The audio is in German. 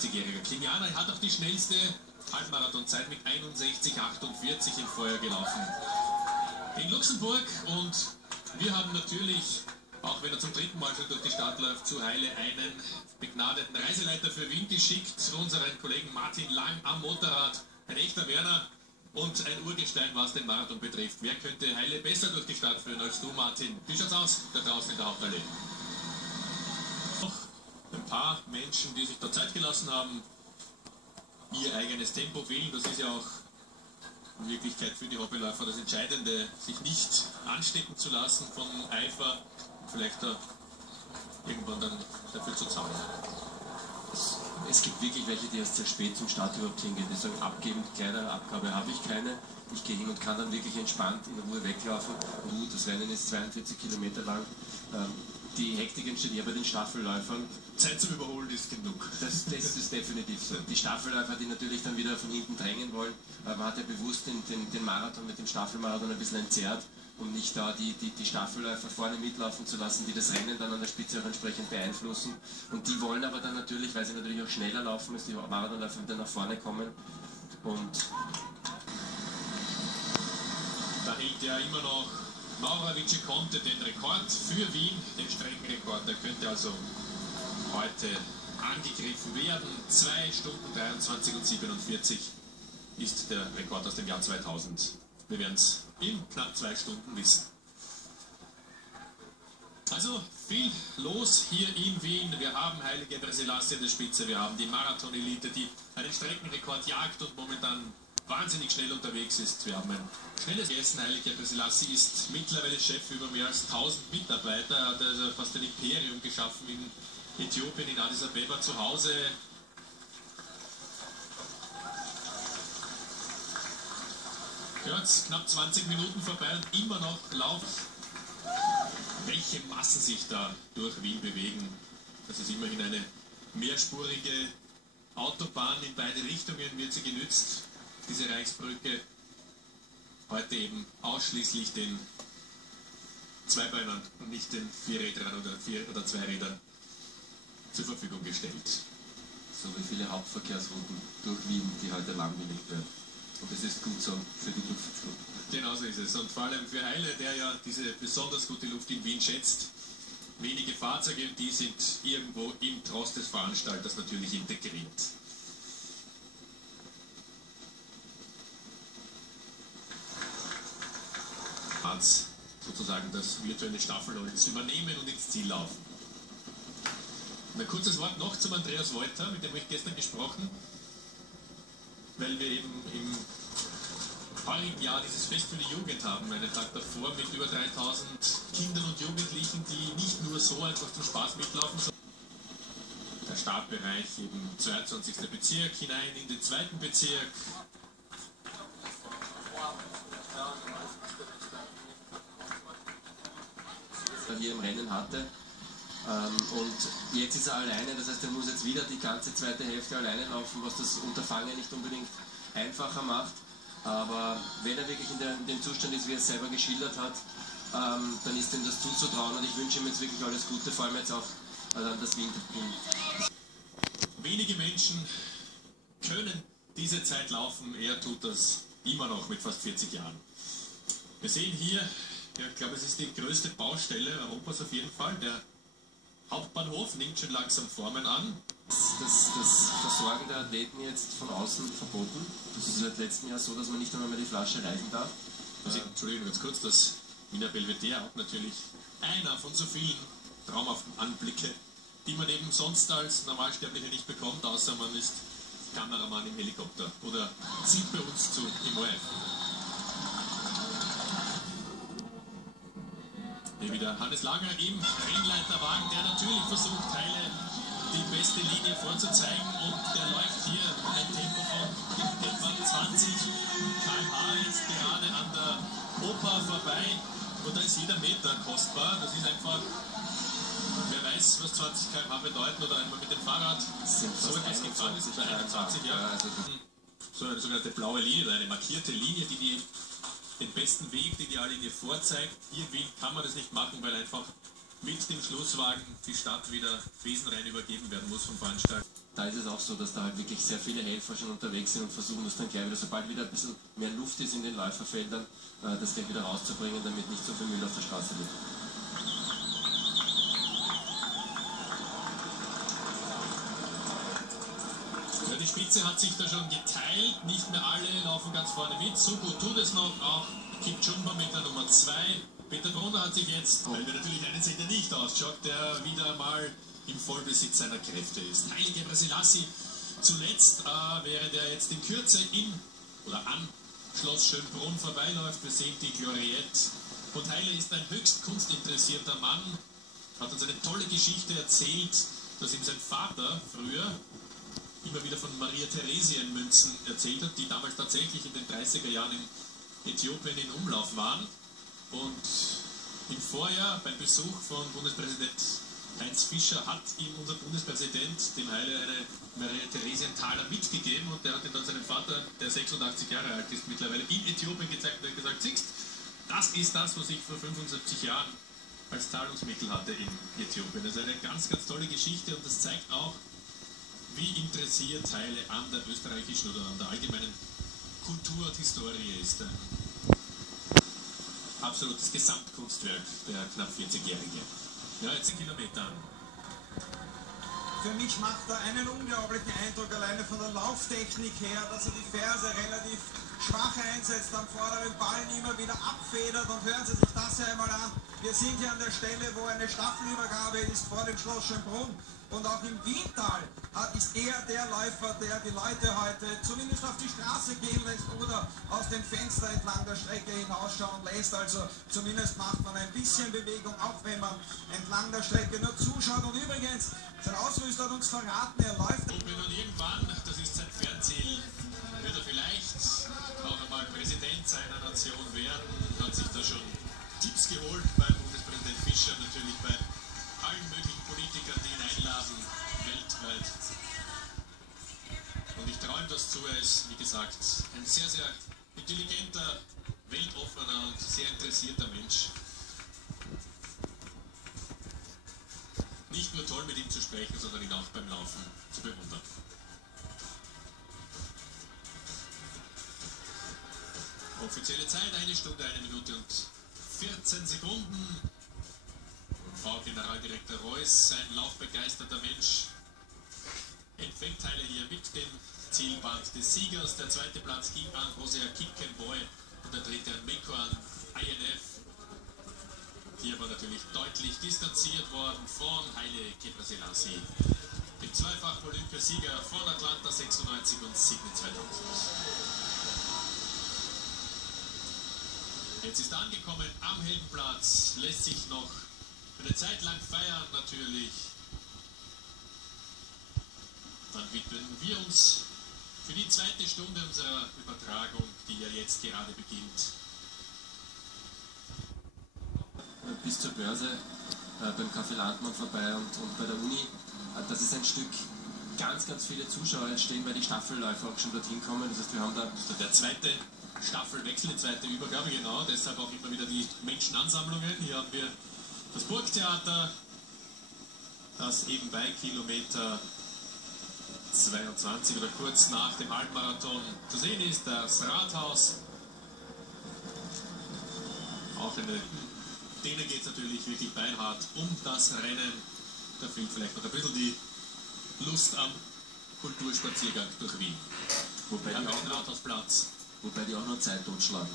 20-jähriger Kenianer hat auch die schnellste Halbmarathonzeit mit 61,48 im Feuer gelaufen. In Luxemburg, und wir haben natürlich, auch wenn er zum dritten Mal schon durch die Stadt läuft, zu Heile einen begnadeten Reiseleiter für Wien geschickt, unseren Kollegen Martin Lang am Motorrad, ein echter Werner und ein Urgestein, was den Marathon betrifft. Wer könnte Heile besser durch die Stadt führen als du, Martin? Wie schaut's aus, da draußen in der Hauptallee? Noch ein paar Menschen, die sich da Zeit gelassen haben, ihr eigenes Tempo wählen. Das ist ja auch in Wirklichkeit für die Hobbyläufer das Entscheidende, sich nicht anstecken zu lassen von Eifer und vielleicht da irgendwann dann dafür zu zahlen. Es gibt wirklich welche, die erst sehr spät zum Start überhaupt hingehen. Die sagen, abgeben, kleinere Abgabe habe ich keine. Ich gehe hin und kann dann wirklich entspannt in Ruhe weglaufen. Und das Rennen ist 42 Kilometer lang. Die Hektik entsteht eher bei den Staffelläufern. Zeit zum Überholen ist genug. Das ist definitiv so. Die Staffelläufer, die natürlich dann wieder von hinten drängen wollen, man hat ja bewusst den Marathon mit dem Staffelmarathon ein bisschen entzerrt, um nicht da die Staffelläufer vorne mitlaufen zu lassen, die das Rennen dann an der Spitze auch entsprechend beeinflussen. Und die wollen aber dann natürlich, weil sie natürlich auch schneller laufen, als die Marathonläufer wieder nach vorne kommen. Und da hält ja immer noch Maura Viceconte den Rekord für Wien, den Streckenrekord. Der könnte also heute angegriffen werden. 2 Stunden 23 und 47 ist der Rekord aus dem Jahr 2000. Wir werden es in knapp 2 Stunden wissen. Also viel los hier in Wien. Wir haben Haile Gebrselassie an der Spitze, wir haben die Marathon-Elite, die einen Streckenrekord jagt und momentan wahnsinnig schnell unterwegs ist. Wir haben ein schnelles Essen. Haile Gebrselassie ist mittlerweile Chef über mehr als 1000 Mitarbeiter. Er hat also fast ein Imperium geschaffen in Äthiopien, in Addis Abeba zu Hause. Ja, jetzt knapp 20 Minuten vorbei und immer noch Lauf. Welche Massen sich da durch Wien bewegen. Das ist immerhin eine mehrspurige Autobahn. In beide Richtungen wird sie genützt, diese Reichsbrücke. Heute eben ausschließlich den Zweibeinern und nicht den Vierrädern oder Zweirädern zur Verfügung gestellt. so wie viele Hauptverkehrsrouten durch Wien, die heute lahmgelegt werden. Und das ist gut so für die Luft. Genau so ist es. Und vor allem für Heile, der ja diese besonders gute Luft in Wien schätzt. Wenige Fahrzeuge, die sind irgendwo im Trost des Veranstalters natürlich integriert. Hat sozusagen das virtuelle Staffelholz übernehmen und ins Ziel laufen. Und ein kurzes Wort noch zum Andreas Wolter, mit dem habe ich gestern gesprochen, weil wir eben im vorigen Jahr dieses Fest für die Jugend haben, einen Tag davor mit über 3000 Kindern und Jugendlichen, die nicht nur so einfach zum Spaß mitlaufen, sondern der Startbereich eben 22. Bezirk hinein in den 2. Bezirk. Hier im Rennen hatte. Und jetzt ist er alleine, das heißt, er muss jetzt wieder die ganze zweite Hälfte alleine laufen, was das Unterfangen nicht unbedingt einfacher macht. Aber wenn er wirklich in dem Zustand ist, wie er es selber geschildert hat, dann ist ihm das zuzutrauen und ich wünsche ihm jetzt wirklich alles Gute, vor allem jetzt auch das Winterteam. Wenige Menschen können diese Zeit laufen, er tut das immer noch mit fast 40 Jahren. Wir sehen hier, ja, ich glaube, es ist die größte Baustelle Europas auf jeden Fall. Der Hauptbahnhof nimmt schon langsam Formen an. Das Versorgen der Athleten jetzt von außen verboten. Das ist seit letztem Jahr so, dass man nicht einmal mehr die Flasche reichen darf. Also, Entschuldigung, ganz kurz, das Wiener Belvedere hat natürlich einer von so vielen traumhaften Anblicke, die man eben sonst als Normalsterblicher nicht bekommt, außer man ist Kameramann im Helikopter oder sieht bei uns zu im ORF. Hier wieder Hannes Langer im Rennleiterwagen, der natürlich versucht, Heile die beste Linie vorzuzeigen und der läuft hier ein Tempo von etwa 20 km/h jetzt gerade an der Oper vorbei und da ist jeder Meter kostbar. Das ist einfach, wer weiß, was 20 km/h bedeuten oder einmal mit dem Fahrrad so etwas gefahren ist, bei 21 Jahren. So eine sogenannte blaue Linie oder eine markierte Linie, die den besten Weg, die Ideallinie vorzeigt. Hier in Wien kann man das nicht machen, weil einfach mit dem Schlusswagen die Stadt wieder besenrein übergeben werden muss vom Veranstalter. da ist es auch so, dass da halt wirklich sehr viele Helfer schon unterwegs sind und versuchen das dann gleich wieder, sobald wieder ein bisschen mehr Luft ist in den Läuferfeldern, das gleich wieder rauszubringen, damit nicht so viel Müll auf der Straße liegt. Ja, die Spitze hat sich da schon geteilt, nicht mehr alle laufen ganz vorne mit, so gut tut es noch, auch Kipchumba mit der Nummer 2. Peter Brunner hat sich jetzt, weil wir natürlich einen sehen, der nicht ausschaut, der wieder mal im Vollbesitz seiner Kräfte ist. Haile Gebrselassie zuletzt, während er jetzt in Kürze an Schloss Schönbrunn vorbeiläuft. Wir sehen die Gloriette. Und Haile ist ein höchst kunstinteressierter Mann, hat uns eine tolle Geschichte erzählt, dass ihm sein Vater früher immer wieder von Maria Theresien-Münzen erzählt hat, die damals tatsächlich in den 30er Jahren in Äthiopien in Umlauf waren. Und im Vorjahr beim Besuch von Bundespräsident Heinz Fischer hat ihm unser Bundespräsident, dem Haile, eine Maria Theresien-Taler mitgegeben und der hat ihn dann seinem Vater, der 86 Jahre alt ist, mittlerweile in Äthiopien gezeigt und hat gesagt, siehst, das ist das, was ich vor 75 Jahren als Zahlungsmittel hatte in Äthiopien. Das ist eine ganz, ganz tolle Geschichte und das zeigt auch, wie interessiert Haile an der österreichischen oder an der allgemeinen Kultur und Historie ist. Ein absolutes Gesamtkunstwerk, der knapp 40-Jährige. Ja, jetzt 10 Kilometer. Für mich macht er einen unglaublichen Eindruck, alleine von der Lauftechnik her, dass er die Ferse relativ schwach einsetzt, am vorderen Ballen immer wieder abfedert und hören Sie sich das einmal an. Wir sind hier an der Stelle, wo eine Staffelübergabe ist vor dem Schloss Schönbrunn. Und auch im Wietal ist er der Läufer, der die Leute heute zumindest auf die Straße gehen lässt oder aus dem Fenster entlang der Strecke hinausschauen lässt. Also zumindest macht man ein bisschen Bewegung, auch wenn man entlang der Strecke nur zuschaut. Und übrigens, sein Ausrüster hat uns verraten, er läuft. Und irgendwann, das ist sein Fernziel, wird er vielleicht auch einmal Präsident seiner Nation werden, hat sich da schon Tipps geholt beim Bundespräsident Fischer, natürlich bei allen möglichen Politikern, die ihn einladen, weltweit. Und ich traue ihm das zu, er ist, wie gesagt, ein sehr, sehr intelligenter, weltoffener und sehr interessierter Mensch. Nicht nur toll mit ihm zu sprechen, sondern ihn auch beim Laufen zu bewundern. Offizielle Zeit, 1 Stunde, 1 Minute und 14 Sekunden. V-Generaldirektor Reuss, ein laufbegeisterter Mensch, empfängt Haile hier mit dem Zielband des Siegers. Der zweite Platz ging an Hosea Kipkemboi und der dritte an Meko an INF. Hier aber natürlich deutlich distanziert worden von Haile Gebrselassie, dem zweifachen Olympiasieger von Atlanta 96 und Sydney 2000. Jetzt ist er angekommen am Heldenplatz, lässt sich noch eine Zeit lang feiern natürlich. Dann widmen wir uns für die zweite Stunde unserer Übertragung, die ja jetzt gerade beginnt. Bis zur Börse, beim Café Landmann vorbei und bei der Uni. Das ist ein Stück, ganz, ganz viele Zuschauer stehen, weil die Staffelläufer auch schon dorthin kommen. Das heißt, wir haben da der zweite Staffelwechsel, die zweite Übergabe, genau. Deshalb auch immer wieder die Menschenansammlungen. Hier haben wir das Burgtheater, das eben bei Kilometer 22 oder kurz nach dem Halbmarathon zu sehen ist, das Rathaus. Auch denen geht es natürlich wirklich beinhart um das Rennen. Da fehlt vielleicht noch ein bisschen die Lust am Kulturspaziergang durch Wien. Wobei die auch den Rathausplatz. Wobei die auch noch Zeit totschlagen.